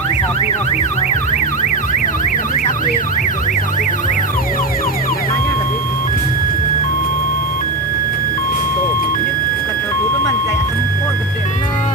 beli sapi mas bisa. Tapi sapi. Beli sapi dua. Dananya tapi Tuh. ini bukan terlalu teman kayak tempur gede bener.